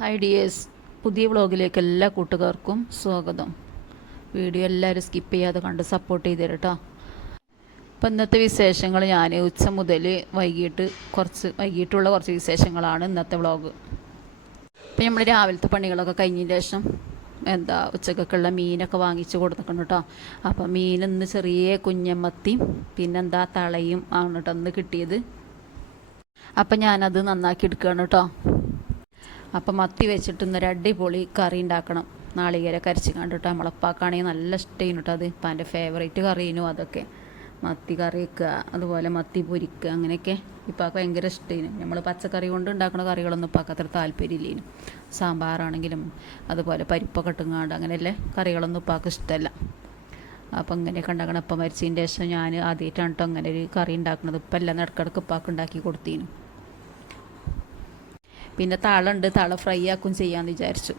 Hi dears, പുതിയ വ്ളോഗിലേക്ക് എല്ലാ കൂട്ടുകാർക്കും സ്വാഗതം. വീഡിയോ എല്ലാവരും സ്കിപ്പ് ചെയ്യാതെ കണ്ട് സപ്പോർട്ട് ചെയ്ത് തരും കേട്ടോ. അപ്പം ഇന്നത്തെ വിശേഷങ്ങൾ ഞാൻ ഉച്ച മുതൽ വൈകിട്ടുള്ള കുറച്ച് വിശേഷങ്ങളാണ് ഇന്നത്തെ വ്ളോഗ്. അപ്പം നമ്മൾ രാവിലത്തെ പണികളൊക്കെ കഴിഞ്ഞതിന് ശേഷം ഉച്ചക്കൊക്കെയുള്ള മീനൊക്കെ വാങ്ങിച്ച് കൊടുത്തിട്ടുണ്ട് കേട്ടോ. അപ്പം മീൻ ഇന്ന് ചെറിയ കുഞ്ഞമ്മത്തിയും പിന്നെന്താ തളയും ആണ് കേട്ടോ ഇന്ന് കിട്ടിയത്. അപ്പം ഞാനത് നന്നാക്കി എടുക്കുകയാണ് കേട്ടോ. അപ്പം മത്തി വെച്ചിട്ട് ഇന്നൊരു അടിപൊളി കറി ഉണ്ടാക്കണം. നാളികേര കരച്ച് കണ്ടിട്ട് നമ്മളപ്പാക്കാണെങ്കിൽ നല്ല ഇഷ്ടമായിരുന്നു കേട്ടോ. അത് ഇപ്പം എൻ്റെ ഫേവറേറ്റ് കറിയിനും അതൊക്കെ മത്തി കറി വെക്കുക, അതുപോലെ മത്തി പൊരിക്കുക, അങ്ങനെയൊക്കെ ഇപ്പം ഭയങ്കര ഇഷ്ടമായിരുന്നു. നമ്മൾ പച്ചക്കറി കൊണ്ട് ഉണ്ടാക്കുന്ന കറികളൊന്നും ഇപ്പം അത്ര താല്പര്യമില്ലേനും. സാമ്പാറാണെങ്കിലും അതുപോലെ പരിപ്പൊക്കെ ഇട്ടുങ്ങാണ്ട് അങ്ങനെയല്ലേ കറികളൊന്നും ഇപ്പം ഇഷ്ടമല്ല. അപ്പം ഇങ്ങനെയൊക്കെ ഉണ്ടാക്കണം. ഇപ്പം മരിച്ചതിൻ്റെ ശേഷം ഞാൻ ആദ്യമായിട്ടാണ് കേട്ടോ അങ്ങനെ ഒരു കറി ഉണ്ടാക്കുന്നത്. ഇപ്പം എല്ലാം ഇടക്കിടക്ക് ഇപ്പാക്ക് ഉണ്ടാക്കി കൊടുത്തീനും. പിന്നെ തളുണ്ട്, തള ഫ്രൈ ആക്കും ചെയ്യാമെന്ന് വിചാരിച്ചു.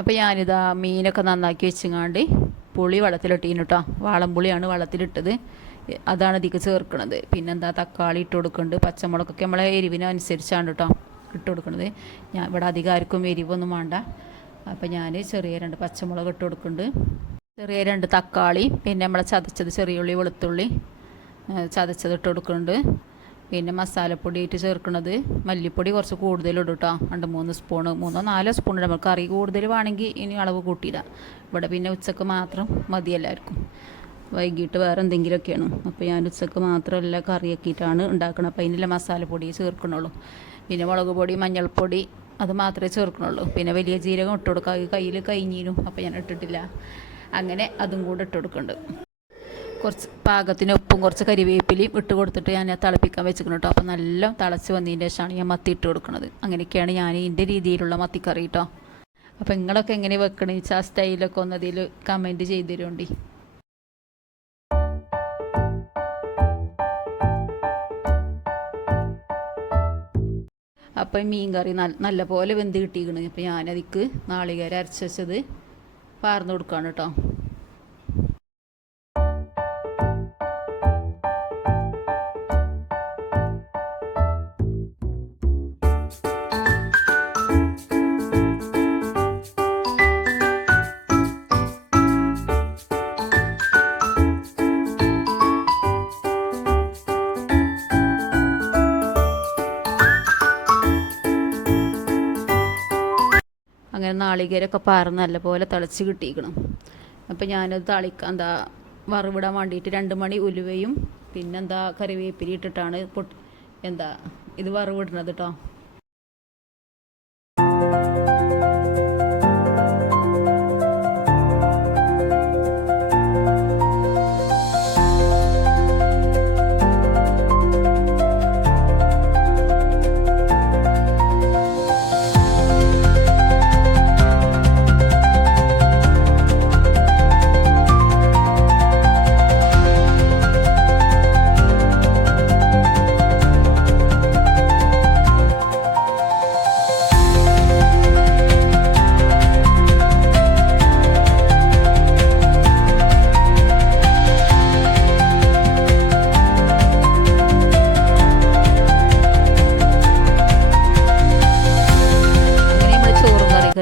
അപ്പോൾ ഞാനിതാ മീനൊക്കെ നന്നാക്കി വെച്ചങ്ങാണ്ട് പുളി വെള്ളത്തിലിട്ടീന് കേട്ടോ. വാളംപുളിയാണ് വെള്ളത്തിലിട്ടത്, അതാണ് ഇതിക്ക് ചേർക്കണത്. പിന്നെന്താ തക്കാളി ഇട്ട് കൊടുക്കുന്നുണ്ട്, പച്ചമുളകൊക്കെ നമ്മളെ എരിവിനനുസരിച്ചാണ് കേട്ടോ ഇട്ട് കൊടുക്കുന്നത്. ഞാൻ ഇവിടെ അധികം ആർക്കും എരിവൊന്നും വേണ്ട. അപ്പോൾ ഞാൻ ചെറിയ 2 പച്ചമുളക് ഇട്ട് കൊടുക്കുന്നുണ്ട്, ചെറിയ 2 തക്കാളി, പിന്നെ നമ്മളെ ചതച്ചത് ചെറിയുള്ളി വെളുത്തുള്ളി ചതച്ചത് ഇട്ട് കൊടുക്കുന്നുണ്ട്. പിന്നെ മസാലപ്പൊടി ആയിട്ട് ചേർക്കുന്നത് മല്ലിപ്പൊടി കുറച്ച് കൂടുതലിടും കേട്ടോ. 2-3 സ്പൂണ്, 3-4 സ്പൂൺ ഇടാം. നമ്മൾ കറി കൂടുതൽ വേണമെങ്കിൽ ഇനി അളവ് കൂട്ടിയിടാം. ഇവിടെ പിന്നെ ഉച്ചക്ക് മാത്രം മതി എല്ലാവർക്കും. വൈകിട്ട് വേറെ എന്തെങ്കിലുമൊക്കെയാണ്. അപ്പോൾ ഞാൻ ഉച്ചക്ക് മാത്രമല്ല കറിയാക്കിയിട്ടാണ് ഉണ്ടാക്കണം. അപ്പോൾ അതിനുള്ള മസാലപ്പൊടി ചേർക്കണുള്ളൂ. പിന്നെ മുളക് പൊടി, മഞ്ഞൾപ്പൊടി അത് മാത്രമേ ചേർക്കണുള്ളൂ. പിന്നെ വലിയ ജീരകം ഇട്ട് കൊടുക്കുക, കയ്യിൽ കഴിഞ്ഞിരും, അപ്പോൾ ഞാൻ ഇട്ടിട്ടില്ല. അങ്ങനെ അതും കൂടെ ഇട്ട് കൊടുക്കുന്നുണ്ട്. കുറച്ച് പാകത്തിന് ഉപ്പും കുറച്ച് കരിവേപ്പിലയും ഇട്ട് കൊടുത്തിട്ട് ഞാൻ തിളപ്പിക്കാൻ വെച്ചിരിക്കണം കേട്ടോ. അപ്പോൾ നല്ല തിളച്ച് വന്നതിൻ്റെ ശേഷമാണ് ഞാൻ മത്തി ഇട്ട് കൊടുക്കുന്നത്. അങ്ങനെയൊക്കെയാണ് ഞാൻ എൻ്റെ രീതിയിലുള്ള മത്തിക്കറി കേട്ടോ. അപ്പോൾ നിങ്ങളൊക്കെ എങ്ങനെ വെക്കണമെന്ന് വെച്ചാൽ ആ സ്റ്റൈലൊക്കെ ഒന്നതിൽ കമൻറ്റ് ചെയ്ത് തരുമോണ്ടി. അപ്പം മീൻ കറി നല്ല പോലെ വെന്ത് കിട്ടിയിരിക്കണ്. അപ്പോൾ ഞാനതിക്ക് നാളികേരം അരച്ച് വെച്ചത് പാർന്ന് കൊടുക്കുകയാണ് കേട്ടോ. അങ്ങനെ നാളികേരമൊക്കെ പാർന്ന് നല്ലപോലെ തിളച്ച് കിട്ടിയിരിക്കണം. അപ്പോൾ ഞാനത് വറവിടാൻ വേണ്ടിയിട്ട് 2 മണി ഉലുവയും പിന്നെന്താ കറിവേപ്പില ഇട്ടിട്ടാണ് ഇത് വറവിടുന്നത് കേട്ടോ.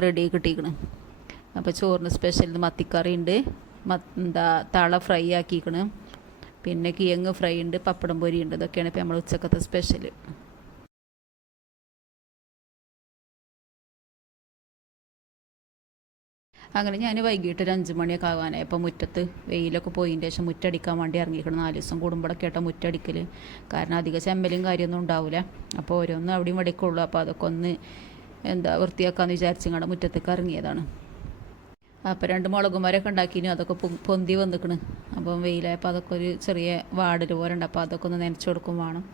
റെഡി കിട്ടിയിരിക്കണം. അപ്പോൾ ചോറിന് സ്പെഷ്യൽ മത്തിക്കറി ഉണ്ട്, തള ഫ്രൈ ആക്കിയിരിക്കണം. പിന്നെ കിഴങ്ങ് ഫ്രൈ ഉണ്ട്, പപ്പടം പൊരി ഉണ്ട്. ഇതൊക്കെയാണ് ഇപ്പോൾ നമ്മൾ ഉച്ചക്കത്തെ സ്പെഷ്യൽ. അങ്ങനെ ഞാൻ വൈകിട്ട് ഒരു 5 മണിയൊക്കെ ആകാനായി. അപ്പോൾ മുറ്റത്ത് വെയിലൊക്കെ പോയതിന് ശേഷം മുറ്റടിക്കാൻ വേണ്ടി ഇറങ്ങിക്കണം. 4 ദിവസം കൂടുമ്പോഴൊക്കെ കേട്ടോ മുറ്റടിക്കൽ. കാരണം അധികം ചെമ്മലും കാര്യമൊന്നും ഉണ്ടാവില്ല. അപ്പോൾ ഓരോന്നും അവിടെയും ഇവിടെയൊക്കെ ഉള്ളൂ. അപ്പോൾ അതൊക്കെ ഒന്ന് വൃത്തിയാക്കാമെന്ന് വിചാരിച്ചിങ്ങാണ്ട് മുറ്റത്തേക്ക് ഇറങ്ങിയതാണ്. അപ്പോൾ 2 മുളകുമരമൊക്കെ ഉണ്ടാക്കിനും അതൊക്കെ പൊന്തി വന്നിക്കണ്. അപ്പം വെയിലായപ്പോൾ അതൊക്കെ ഒരു ചെറിയ വാടൽ പോലെ ഉണ്ട്. അപ്പോൾ അതൊക്കെ ഒന്ന് നനച്ചു കൊടുക്കും വേണം.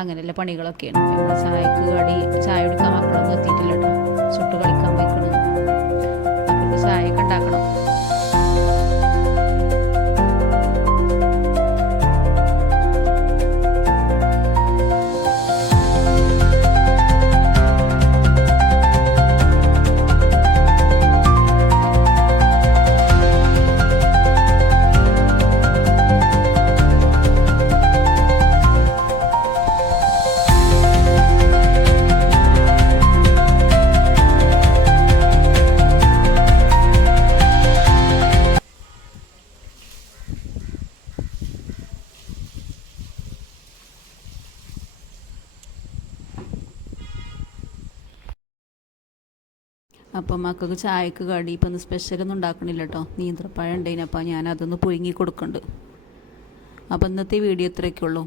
അങ്ങനെയുള്ള പണികളൊക്കെയാണ്. നമ്മൾ ചായക്ക് കടി ചായ കുടിക്കാൻ മക്കളൊന്നും എത്തിയിട്ടില്ല കേട്ടോ. ചുട്ട് കളിക്കാൻ പോയിക്കണം. അപ്പോൾ ചായയൊക്കെ ഉണ്ടാക്കണം. അപ്പം മക്കൾക്ക് ചായക്ക് കടി ഇപ്പം ഒന്ന് സ്പെഷ്യലൊന്നും ഉണ്ടാക്കണില്ല കേട്ടോ. നീന്ത്രപ്പഴം ഉണ്ടായിന്. അപ്പോൾ ഞാൻ അതൊന്ന് പുഴുങ്ങി കൊടുക്കുന്നുണ്ട്. അപ്പോൾ ഇന്നത്തെ വീഡിയോ ഇത്രയൊക്കെ ഉള്ളൂ.